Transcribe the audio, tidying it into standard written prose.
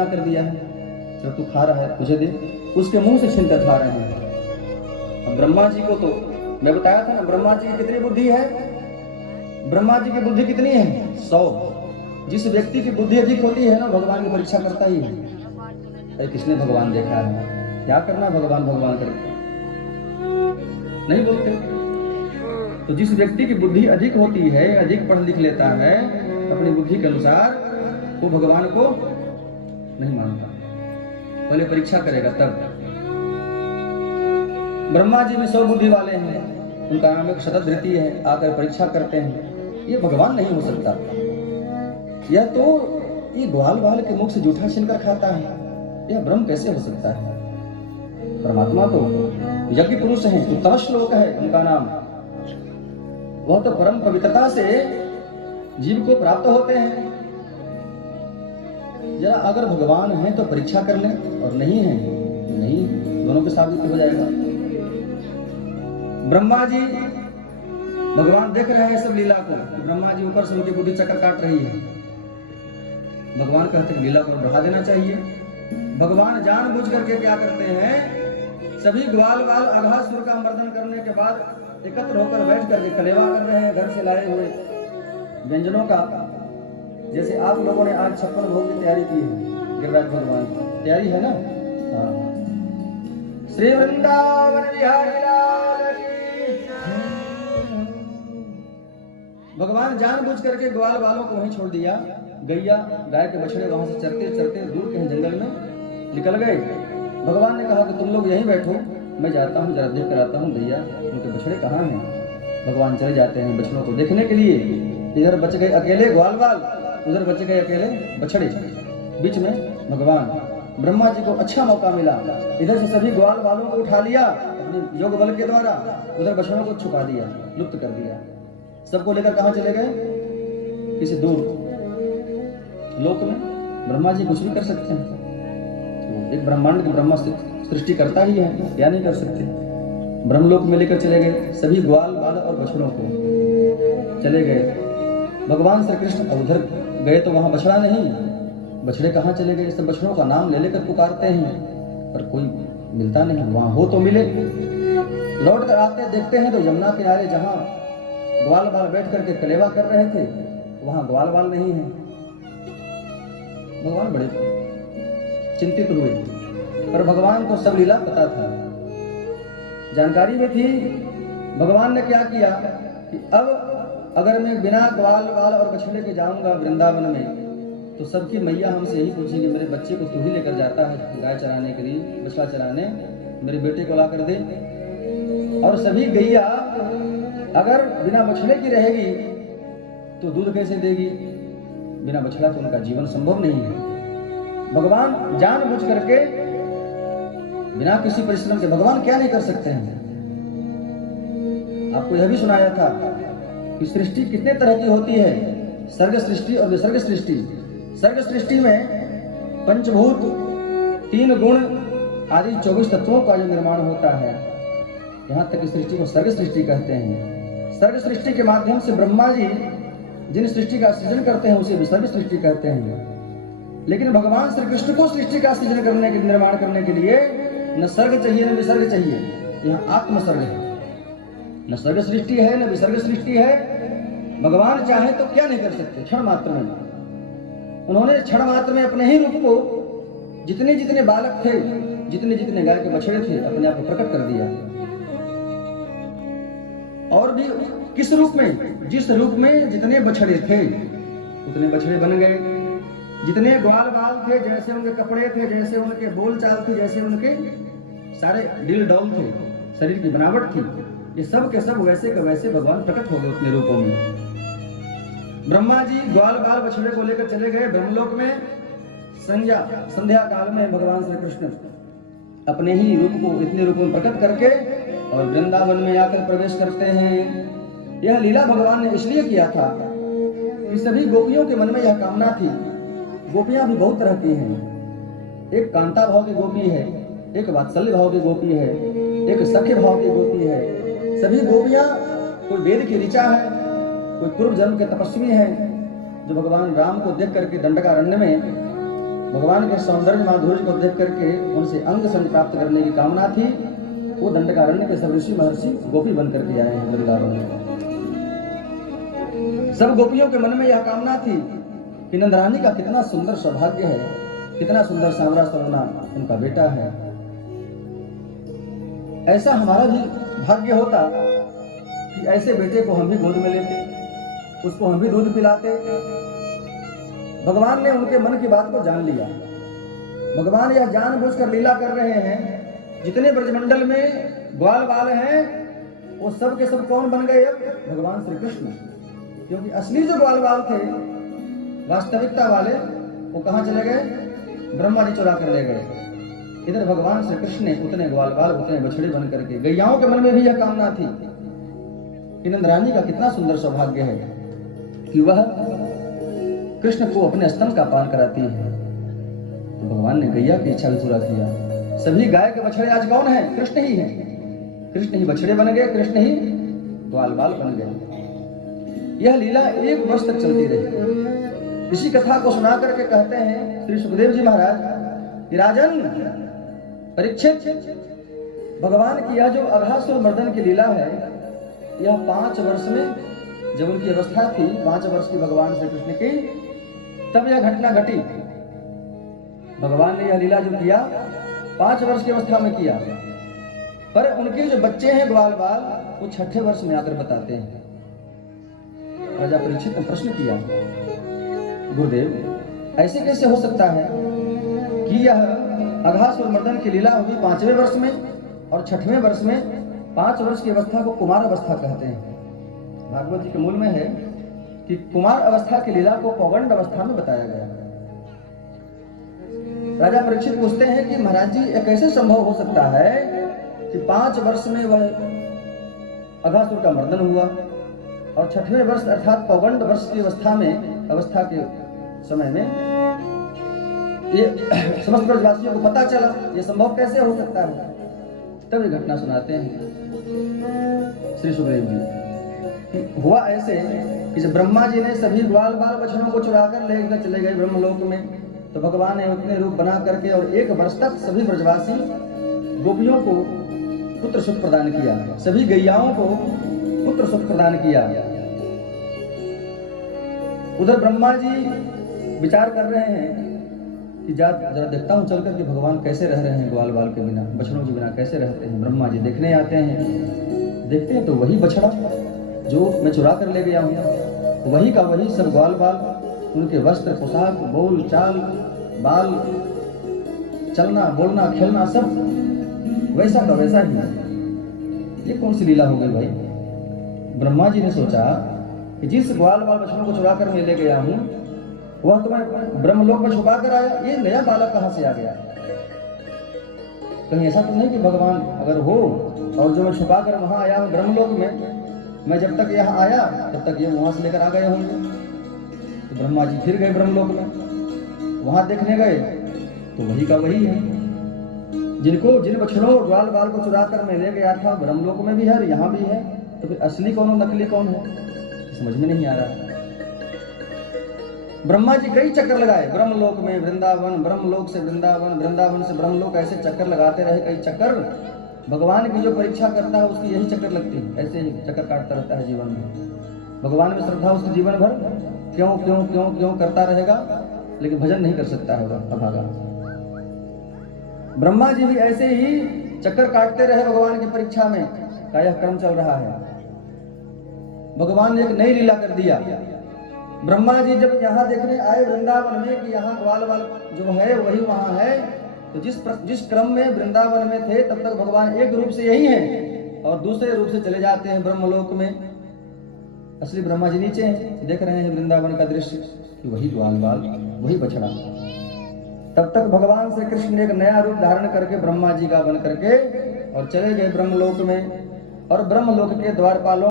मना कर दिया है, जब तू खा रहा है मुझे दे, उसके मुंह से छीनकर खा रहे हैं। अब ब्रह्मा जी को तो मैं बताया था ना, ब्रह्मा जी की कितनी बुद्धि है, ब्रह्मा जी की बुद्धि कितनी है 100। जिस व्यक्ति की बुद्धि अधिक होती है ना, भगवान की परीक्षा करता ही है। अरे किसने भगवान देखा है, क्या करना भगवान भगवान करके, नहीं बोलते। तो जिस व्यक्ति की बुद्धि अधिक होती है, अधिक पढ़ लिख लेता है अपनी बुद्धि के अनुसार, वो भगवान को नहीं मानता, पहले परीक्षा करेगा तब। ब्रह्मा जी में 100 बुद्धि वाले हैं, उनका नाम एक शतधृति है, आकर परीक्षा करते हैं, ये भगवान नहीं हो सकता, यह तो ये ग्वाल बाल के मुख से जूठा छीनकर खाता है, यह ब्रह्म कैसे हो सकता है। परमात्मा तो यज्ञ पुरुष हैं, उत्तम श्लोक है उनका नाम, वह तो परम पवित्रता से जीव को प्राप्त होते हैं। जरा अगर भगवान है तो परीक्षा कर लें, और नहीं है तो नहीं, दोनों के साबित हो जाएगा। ब्रह्मा जी, भगवान देख रहे हैं सब लीला को, ब्रह्मा जी ऊपर से उनकी बुद्धि चक्कर काट रही है। भगवान कहते हैं लीला को बढ़ा देना चाहिए। भगवान जानबूझ करके क्या करते हैं, सभी ग्वाल बाल अघासुर का मर्दन करने के बाद एकत्र होकर बैठ करके कलेवा कर रहे हैं, घर से लाए हुए व्यंजनों का। जैसे आप लोगों ने आज 56 भोग की तैयारी की है, गिरिराज भगवान की तैयारी है ना। हाँ, श्री वृंदावन बिहारी लाल की जय। भगवान जानबूझ करके ग्वाल बालों को वहीं छोड़ दिया, गैया गाय के बछड़े वहां से चरते चरते दूर कहीं जंगल में निकल गए। भगवान ने कहा कि तुम लोग यहीं बैठो, मैं जाता हूँ, जरा देख कर आता हूँ गैया उनके बछड़े कहाँ हैं। भगवान चले जाते हैं बछड़ों को देखने के लिए। इधर बच गए अकेले ग्वाल बाल, उधर बच गए अकेले बछड़े। बीच में भगवान ब्रह्मा जी को अच्छा मौका मिला, इधर से सभी ग्वाल बालों को उठा लिया अपने योग बल के द्वारा, उधर बछड़ों को छुपा दिया, लुप्त कर दिया। सबको लेकर कहाँ चले गए, किसी दूर लोक में। ब्रह्मा जी कुछ भी कर सकते हैं, तो एक ब्रह्मांड के ब्रह्मा सृष्टि करता ही है, क्या नहीं कर सकते। ब्रह्मलोक में लेकर चले गए सभी ग्वाल बाल और बछड़ों को, चले गए भगवान श्री कृष्ण। उधर गए तो वहां बछड़ा नहीं, बछड़े कहाँ चले गए, सब बछड़ों का नाम ले लेकर पुकारते हैं, पर कोई मिलता नहीं। वहां हो तो मिले, लौट कर आते देखते हैं तो यमुना किनारे जहां ग्वाल बाल बैठ करके कलेवा कर रहे थे, वहां ग्वाल बाल नहीं है। भगवान बड़े चिंतित हुए, पर भगवान को सब लीला पता था, जानकारी में थी। भगवान ने क्या किया कि अब अगर मैं बिना ग्वाल बाल और बछड़े के जाऊंगा वृंदावन में, तो सबकी मैया हमसे यही पूछेगी, मेरे बच्चे को तू ही लेकर जाता है गाय चराने के लिए, बछड़ा चराने, मेरे बेटे को ला कर दे। और सभी गैया अगर बिना बछड़े की रहेगी तो दूध कैसे देगी, बिना बछड़ा तो उनका जीवन संभव नहीं है। भगवान जानबूझ करके बिना किसी परिश्रम के, भगवान क्या नहीं कर सकते हैं। आपको यह भी सुनाया था कि सृष्टि कितने तरह की होती है, सर्ग सृष्टि और विसर्ग सृष्टि। सर्ग सृष्टि में पंचभूत, 3 गुण आदि 24 तत्वों का जो निर्माण होता है, यहाँ तक इस सृष्टि को सर्ग सृष्टि कहते हैं। सर्ग सृष्टि के माध्यम से ब्रह्मा जी जिन सृष्टि का सृजन करते हैं उसे विसर्ग सृष्टि कहते हैं। लेकिन भगवान श्री कृष्ण को सृष्टि का सृजन करने के, निर्माण करने के लिए न सर्ग चाहिए न विसर्ग चाहिए, यहाँ आत्मसर्ग है। न सर्ग सृष्टि है न विसर्ग सृष्टि है। भगवान चाहे तो क्या नहीं कर सकते, क्षण मात्र में। उन्होंने क्षण मात्र में अपने ही रूप को, जितने जितने बालक थे, जितने जितने गाय के बछड़े थे, अपने आप को प्रकट कर दिया। और भी किस रूप में, जिस रूप में जितने बछड़े थे उतने बछड़े बन गए, जितने ग्वाल बाल थे, जैसे उनके कपड़े थे, जैसे उनके बोल चाल थी, जैसे उनके सारे डील डौल थे, शरीर की बनावट थी, ये सब के सब वैसे के वैसे भगवान प्रकट हो गए अपने रूपों में। ब्रह्मा जी ग्वाल बाल बछड़े को लेकर चले गए ब्रह्मलोक में। संध्या काल में भगवान श्री कृष्ण अपने ही रूप को इतने रूपों में प्रकट करके और वृंदावन में आकर प्रवेश करते हैं। यह लीला भगवान ने इसलिए किया था कि सभी गोपियों के मन में यह कामना थी। गोपियां भी बहुत तरह की हैं, एक कांता भाव की गोपी है, एक वात्सल्य भाव की गोपी है, एक सख्य भाव की गोपी है। सभी गोपियां, कोई वेद की ऋचा है, कोई पूर्व जन्म के तपस्वी है, जो भगवान राम को देख करके दंडकारण्य में भगवान के सौंदर्य माधुर्य को देख करके उनसे अंग संग प्राप्त करने की कामना थी। वो दंडकारण्य के सब ऋषि महर्षि गोपी बन करके आए हैं वृंदावन में। सब गोपियों के मन में यह कामना थी कि नंदरानी का कितना सुंदर सौभाग्य है, कितना सुंदर सांवरा सवरना उनका बेटा है। ऐसा हमारा भी भाग्य होता कि ऐसे बेटे को हम भी गोद में लेते, उसको हम भी दूध पिलाते। भगवान ने उनके मन की बात को जान लिया। भगवान यह जानबूझकर लीला कर रहे हैं, जितने ब्रजमंडल में ग्वाल बाल हैं वो सब के सब कौन बन गए? अब भगवान श्री कृष्ण। क्योंकि असली जो ग्वाल बाल थे, वास्तविकता वाले, वो कहाँ चले गए? ब्रह्मा जी चुरा कर ले गए। इधर भगवान श्री कृष्ण ने उतने ग्वाल बाल, उतने बछड़े बन करके, गैयाओं के मन में भी यह कामना थी कि नंदरानी का कितना सुंदर सौभाग्य है कि वह कृष्ण को अपने स्तन का पान कराती है। तो भगवान ने गैया की इच्छा भी पूरा किया। सभी गाय के बछड़े आज कौन है? कृष्ण ही है। कृष्ण ही बछड़े बन गए, कृष्ण ही ग्वाल बाल बन गए। यह लीला 1 वर्ष तक चलती रही। इसी कथा को सुना करके कहते हैं श्री सुखदेव जी महाराज कि राजन परीक्षित, भगवान की यह जो अघासुर मर्दन की लीला है, यह 5 वर्ष में, जब उनकी अवस्था थी 5 वर्ष की भगवान श्री कृष्ण की, तब यह घटना घटी। भगवान ने यह लीला जो किया 5 वर्ष की अवस्था में किया, पर उनके जो बच्चे हैं ग्वाल बाल, वो 6ठे वर्ष में आकर बताते हैं। राजा परीक्षित ने प्रश्न किया, गुरुदेव ऐसे कैसे हो सकता है कि यह अघासुर मर्दन की लीला हुई 5वें वर्ष में और 6ठवें वर्ष में? 5 वर्ष की अवस्था को कुमार अवस्था कहते हैं। भागवत जी के मूल में है कि कुमार अवस्था की लीला को पौगंड अवस्था में बताया गया। राजा परीक्षित पूछते हैं कि महाराज जी यह कैसे संभव हो सकता है कि 5 वर्ष में वह अघासुर का मर्दन हुआ और 6ठवें वर्ष अर्थात पौगंड वर्ष की अवस्था के समय में ये समस्त ब्रजवासियों को पता चला, ये संभव कैसे हो सकता है? तब ये घटना सुनाते हैं श्री सुखदेव जी। हुआ ऐसे कि जब ब्रह्मा जी ने सभी ग्वाल बाल बछड़ों को चुरा कर लेकर चले गए ब्रह्मलोक में, तो भगवान ने उतने रूप बना करके और 1 वर्ष तक सभी ब्रजवासी गोपियों को पुत्र सुख प्रदान किया, सभी गैयाओं को पुत्र सुख प्रदान किया। उधर ब्रह्मा जी विचार कर रहे हैं कि जरा देखता हूँ चल करके भगवान कैसे रह रहे हैं ग्वाल बाल के बिना, बछड़ों के बिना कैसे रहते हैं। ब्रह्मा जी देखने आते हैं, देखते हैं तो वही बछड़ा जो मैं चुरा कर ले गया हूँ, वही का वही सब ग्वाल बाल, उनके वस्त्र, पोशाक, बोल चाल, बाल, चलना बोलना खेलना सब वैसा का वैसा ही है। ये कौन सी लीला हो गई भाई? ब्रह्मा जी ने सोचा कि जिस ग्वाल बाल बछड़ों को चुरा कर मैं ले गया हूँ, वह तो मैं ब्रह्मलोक में छुपा कर आया, ये नया बालक कहाँ से आ गया? कहीं ऐसा तो नहीं कि भगवान अगर हो और जो मैं छुपा कर वहां आया हूँ ब्रह्मलोक में, मैं जब तक यहाँ आया तब तक ये वहां से लेकर आ गए होंगे। तो ब्रह्मा जी फिर गए ब्रह्मलोक में, वहां देखने गए तो वही का वही है। जिन बछड़ों और ग्वाल बाल को चुरा कर मैं ले गया था ब्रह्मलोक में भी है और यहाँ भी है, तो फिर असली कौन और नकली कौन है? समझ में नहीं आ रहा। ब्रह्मा जी कई चक्कर लगाए, ब्रह्मलोक में वृंदावन, ब्रह्मलोक से वृंदावन, वृंदावन से ब्रह्मलोक, ऐसे चक्कर लगाते रहे कई चक्कर। भगवान की जो परीक्षा करता है उसकी यही चक्कर लगती है, ऐसे ही चक्कर काटता रहता है जीवन में। भगवान में श्रद्धा उसके जीवन भर क्यों क्यों क्यों क्यों करता रहेगा, लेकिन भजन नहीं कर सकता है वह अभागा। ब्रह्मा जी भी ऐसे ही चक्कर काटते रहे भगवान की परीक्षा में, का यह क्रम चल रहा है। भगवान ने एक नई लीला कर दिया। ब्रह्मा जी जब यहाँ देखने आए वृंदावन में कि यहाँ ग्वाल बाल जो है वही वहाँ है, तो जिस क्रम में वृंदावन में थे तब तक भगवान एक रूप से यही हैं और दूसरे रूप से चले जाते हैं ब्रह्मलोक में। असली ब्रह्मा जी नीचे हैं, देख रहे हैं वृंदावन का दृश्य कि वही ग्वाल बाल वही बछड़ा। तब तक भगवान श्री कृष्ण ने एक नया रूप धारण करके ब्रह्मा जी का बन करके और चले गए ब्रह्मलोक में, और ब्रह्मलोक के द्वारपालों